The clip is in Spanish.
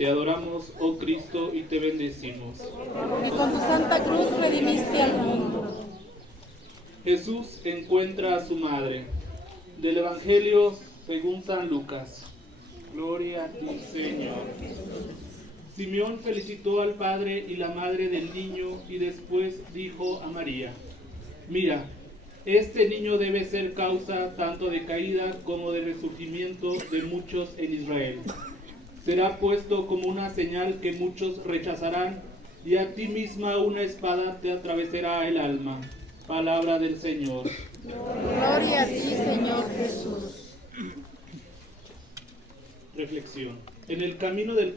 Te adoramos, oh Cristo, y te bendecimos. Que con tu santa cruz redimiste al mundo. Jesús encuentra a su madre. Del Evangelio según San Lucas. Gloria a ti, Señor. Simeón felicitó al padre y la madre del niño y después dijo a María: Mira, este niño debe ser causa tanto de caída como de resurgimiento de muchos en Israel. Será puesto como una señal que muchos rechazarán, y a ti misma una espada te atravesará el alma. Palabra del Señor. Gloria a ti, Señor Jesús. Reflexión. En el camino del